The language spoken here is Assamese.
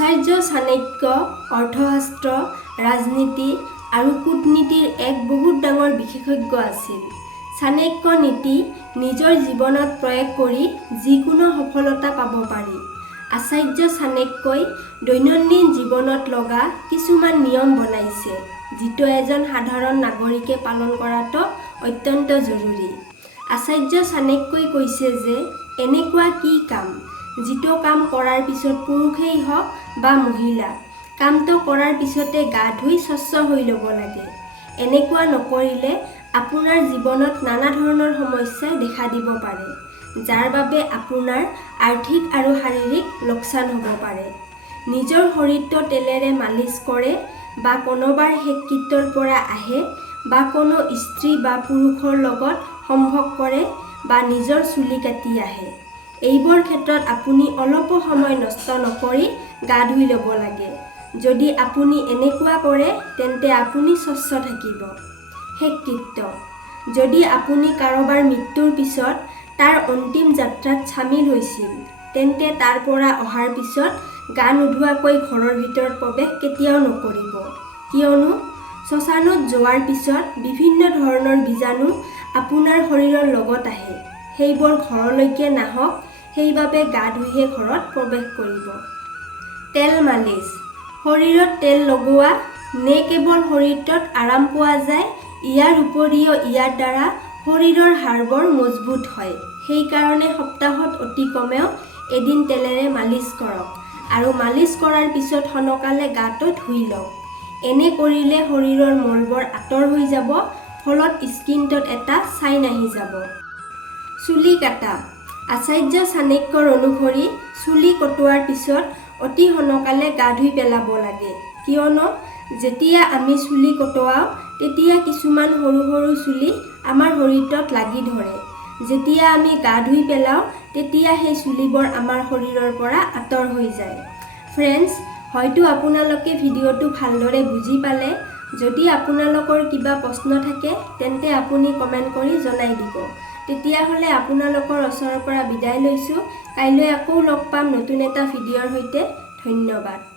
আচাৰ্য চাণক্য অৰ্থশাস্ত্ৰ, ৰাজনীতি আৰু কূটনীতিৰ এক বহুত ডাঙৰ বিশেষজ্ঞ আছিল। চাণক্য নীতি নিজৰ জীৱনত প্ৰয়োগ কৰি যিকোনো সফলতা পাব পাৰি। আচাৰ্য চাণক্যই দৈনন্দিন জীৱনত লগা কিছুমান নিয়ম বনাইছে, যিটো এজন সাধাৰণ নাগৰিকে পালন কৰাটো অত্যন্ত জৰুৰী। আচাৰ্য চাণক্যই কৈছে যে এনেকুৱা কি কাম যিটো কাম কৰাৰ পিছত পুৰুষেই হওক বা মহিলা কামটো কৰাৰ পিছতে গা ধুই স্বচ্ছ হৈ ল'ব লাগে। এনেকুৱা নকৰিলে আপোনাৰ জীৱনত নানা ধৰণৰ সমস্যাই দেখা দিব পাৰে, যাৰ বাবে আপোনাৰ আৰ্থিক আৰু শাৰীৰিক লোকচান হ'ব পাৰে। নিজৰ শৰীৰটো তেলেৰে মালিচ কৰে বা কোনোবাৰ শেষকৃত্যৰ পৰা আহে বা কোনো স্ত্ৰী বা পুৰুষৰ লগত সম্ভোগ কৰে বা নিজৰ চুলি কাটি আহে। এইবোৰ ক্ষেত্ৰত আপুনি অলপো সময় নষ্ট নকৰি গা ধুই ল'ব লাগে। যদি আপুনি এনেকুৱা কৰে তেন্তে আপুনি স্বচ্ছ থাকিব। শেষকৃত্য: যদি আপুনি কাৰোবাৰ মৃত্যুৰ পিছত তাৰ অন্তিম যাত্ৰাত চামিল হৈছিল, তেন্তে তাৰ পৰা অহাৰ পিছত গা নোধোৱাকৈ ঘৰৰ ভিতৰত প্ৰৱেশ কেতিয়াও নকৰিব, কিয়নো শ্মশানত যোৱাৰ পিছত বিভিন্ন ধৰণৰ বীজাণু আপোনাৰ শৰীৰৰ লগত আহে। সেইবোৰ ঘৰলৈকে নাহক, সেইবাবে গা ধুইহে ঘৰত প্ৰৱেশ কৰিব। তেল মালিচ: শৰীৰত তেল লগোৱা নে কেৱল শৰীৰটোত আৰাম পোৱা যায়, ইয়াৰ উপৰিও ইয়াৰ দ্বাৰা শৰীৰৰ হাড়বোৰ মজবুত হয়। সেইকাৰণে সপ্তাহত অতি কমেও এদিন তেলেৰে মালিচ কৰক আৰু মালিচ কৰাৰ পিছত সোনকালে গাটো ধুই লওক। এনে কৰিলে শৰীৰৰ মলবোৰ আঁতৰ হৈ যাব, ফলত স্কিনটোত এটা চাইন আহি যাব। চুলি কাটা: আচাৰ্য চাণক্যৰ অনুসৰি চুলি কটোৱাৰ পিছত অতি সোনকালে গা ধুই পেলাব লাগে, কিয়নো যেতিয়া আমি চুলি কটোৱাওঁ তেতিয়া কিছুমান সৰু সৰু চুলি আমাৰ শৰীৰটোত লাগি ধৰে। যেতিয়া আমি গা ধুই পেলাওঁ তেতিয়া সেই চুলিবোৰ আমাৰ শৰীৰৰ পৰা আঁতৰ হৈ যায়। ফ্ৰেণ্ডছ, হয়তো আপোনালোকে ভিডিঅ'টো ভালদৰে বুজি পালে। যদি আপোনালোকৰ কিবা প্ৰশ্ন থাকে তেন্তে আপুনি কমেণ্ট কৰি জনাই দিব। তেতিয়াহ'লে আপোনালোকৰ ওচৰৰ পৰা বিদায় লৈছোঁ। কাইলৈ আকৌ লগ পাম নতুন এটা ভিডিঅ'ৰ সৈতে। ধন্যবাদ।